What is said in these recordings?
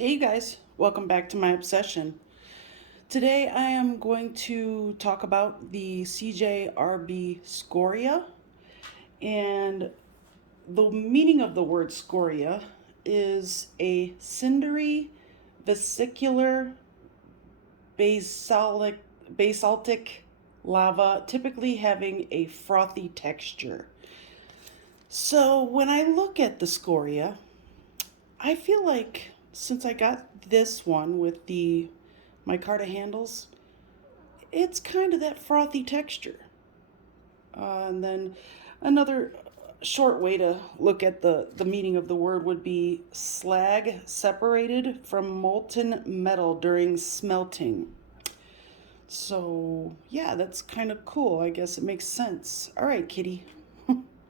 Hey you guys, welcome back to my obsession. Today I am going to talk about the CJRB Scoria, and the meaning of the word scoria is a cindery vesicular basaltic, basaltic lava, typically having a frothy texture. So when I look at the scoria, I feel like since I got this one with the micarta handles, it's kind of that frothy texture. And then another short way to look at the meaning of the word would be slag separated from molten metal during smelting. So, yeah, that's kind of cool. I guess it makes sense. All right, kitty.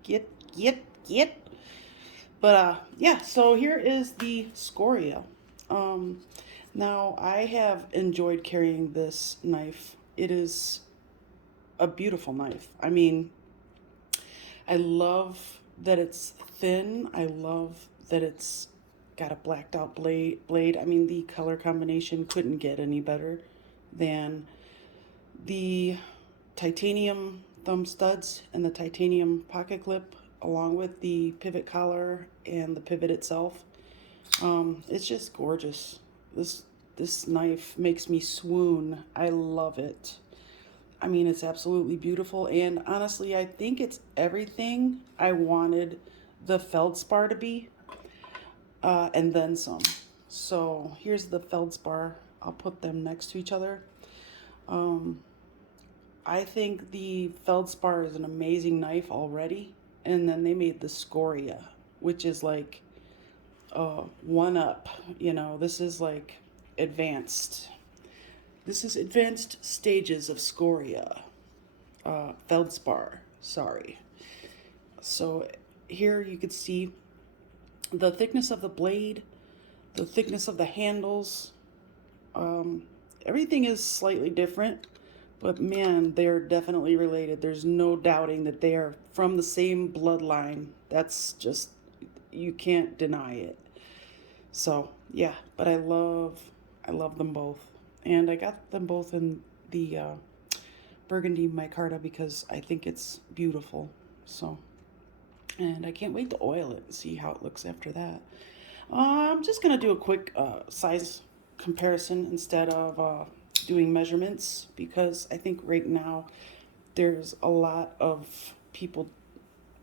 get, get. Yeah, so here is the Scoria. Um, Now, I have enjoyed carrying this knife. It is a beautiful knife. I mean, I love that it's thin. I love that it's got a blacked out blade. I mean, the color combination couldn't get any better than the titanium thumb studs and the titanium pocket clip, along with the pivot collar and the pivot itself. It's just gorgeous. This knife makes me swoon. I love it. I mean, it's absolutely beautiful, and honestly, I think it's everything I wanted the feldspar to be, and then some. So here's the feldspar. I'll put them next to each other. Um, I think the feldspar is an amazing knife already, and then they made the scoria, which is like one up. This is like advanced. This is advanced stages of scoria, feldspar. Sorry. So here you can see the thickness of the blade, the thickness of the handles. Um, Everything is slightly different, but man, they're definitely related. There's no doubting that they are from the same bloodline. That's just, you can't deny it. So yeah, but I love them both, and I got them both in the burgundy micarta because I think it's beautiful. So, and I can't wait to oil it and see how it looks after that. I'm just gonna do a quick size comparison instead of doing measurements, because I think right now there's a lot of people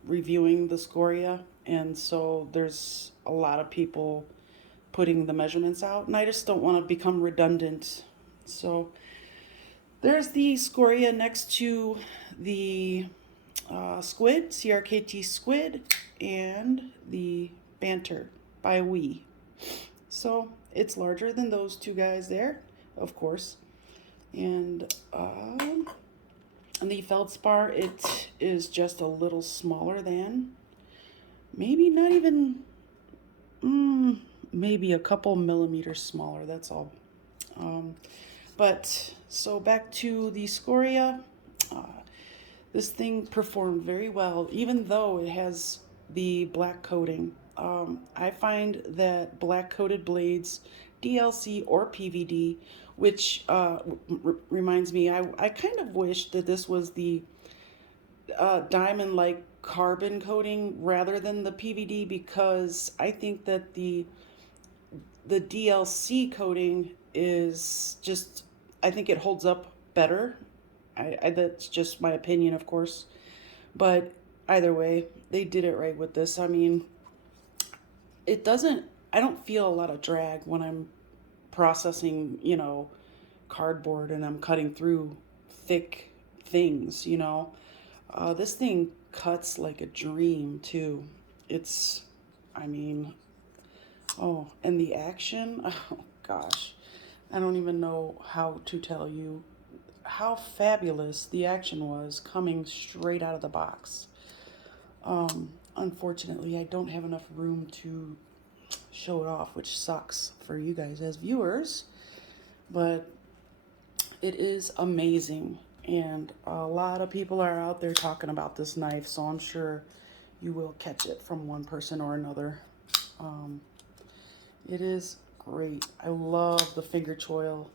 reviewing the Scoria, and so there's a lot of people putting the measurements out, and I just don't want to become redundant. So there's the Scoria next to the Squid, CRKT Squid, and the Banter by We. So it's larger than those two guys there, of course. And the feldspar, it is just a little smaller than, maybe not even, maybe a couple millimeters smaller, that's all. But so back to the Scoria. Uh, this thing performed very well, even though it has the black coating. I find that black coated blades, DLC or PVD, which reminds me, I kind of wish that this was the diamond like carbon coating rather than the PVD, because I think that the DLC coating is just, I think it holds up better. That's just my opinion, of course. But either way, they did it right with this. I mean, it doesn't, I don't feel a lot of drag when I'm processing, cardboard and I'm cutting through thick things. This thing cuts like a dream, too. It's, I mean, oh, and the action, oh gosh, I don't even know how to tell you how fabulous the action was coming straight out of the box. Unfortunately, I don't have enough room to show it off, which sucks for you guys as viewers, but it is amazing. And a lot of people are out there talking about this knife, so I'm sure you will catch it from one person or another. It is great. I love the finger choil.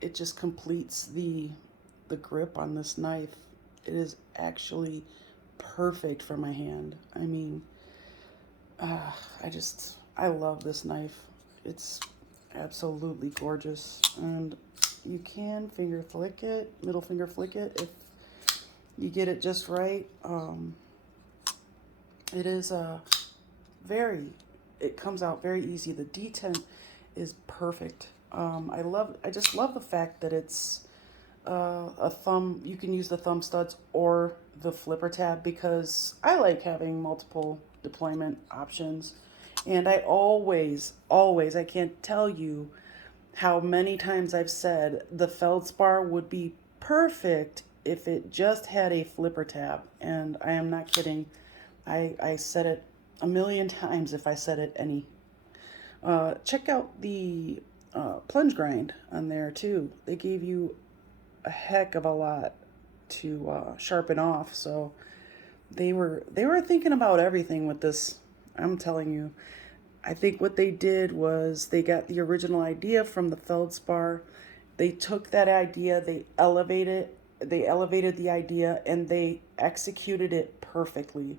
It just completes the grip on this knife. It is actually perfect for my hand. I mean, I love this knife. It's absolutely gorgeous. And you can finger flick it, middle finger flick it if you get it just right. It is it comes out very easy. The detent is perfect. I just love the fact that it's a thumb. You can use the thumb studs or the flipper tab because I like having multiple deployment options. And I always, I can't tell you how many times I've said the feldspar would be perfect if it just had a flipper tab. And I am not kidding. I said it a million times if I said it any. Check out the plunge grind on there too. They gave you a heck of a lot to sharpen off. So they were thinking about everything with this. I'm telling you. I think what they did was they got the original idea from the feldspar. They took that idea, they elevated the idea, and they executed it perfectly.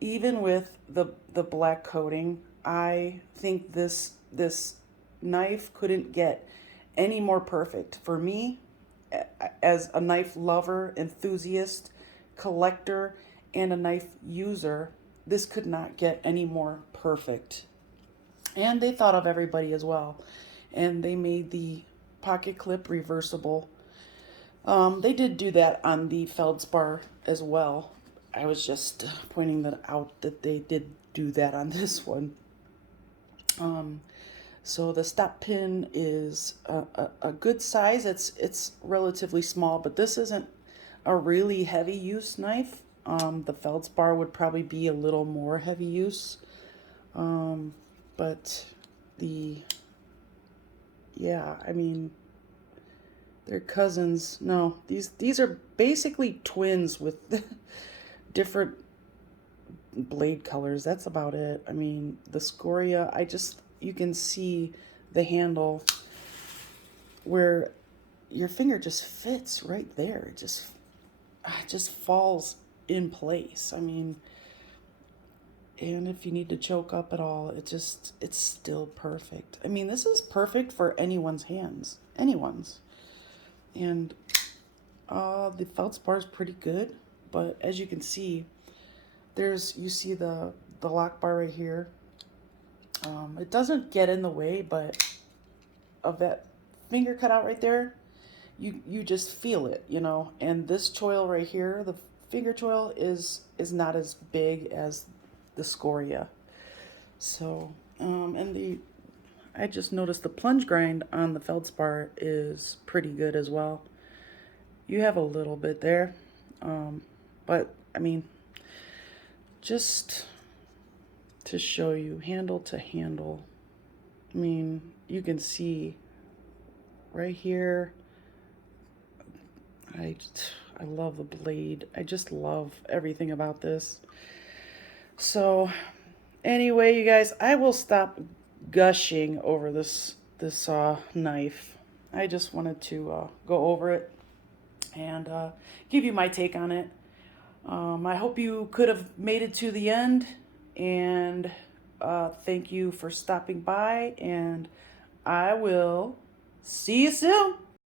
Even with the black coating, I think this knife couldn't get any more perfect. For me, as a knife lover, enthusiast, collector, and a knife user, this could not get any more perfect. And they thought of everybody as well. And they made the pocket clip reversible. They did do that on the feldspar as well. I was just pointing that out that they did do that on this one. So the stop pin is a good size. It's relatively small, but this isn't a really heavy use knife. The feldspar would probably be a little more heavy use. But I mean, they're cousins. No, these are basically twins with different blade colors. That's about it. I mean, the Scoria, you can see the handle where your finger just fits right there. It just falls in place. I mean, and if you need to choke up at all, it's still perfect. I mean, this is perfect for anyone's hands. Anyone's. And the feldspar is pretty good, but as you can see, you see the lock bar right here. It doesn't get in the way, but of that finger cutout right there, you just feel it, you know. And this choil right here, the finger choil is not as big as the Scoria. So, I just noticed the plunge grind on the feldspar is pretty good as well. You have a little bit there, but I mean, just to show you handle to handle, I mean, you can see right here. I love the blade. I just love everything about this. So anyway, you guys, I will stop gushing over this knife. I just wanted to go over it and give you my take on it. I hope you could have made it to the end, and thank you for stopping by, and I will see you soon.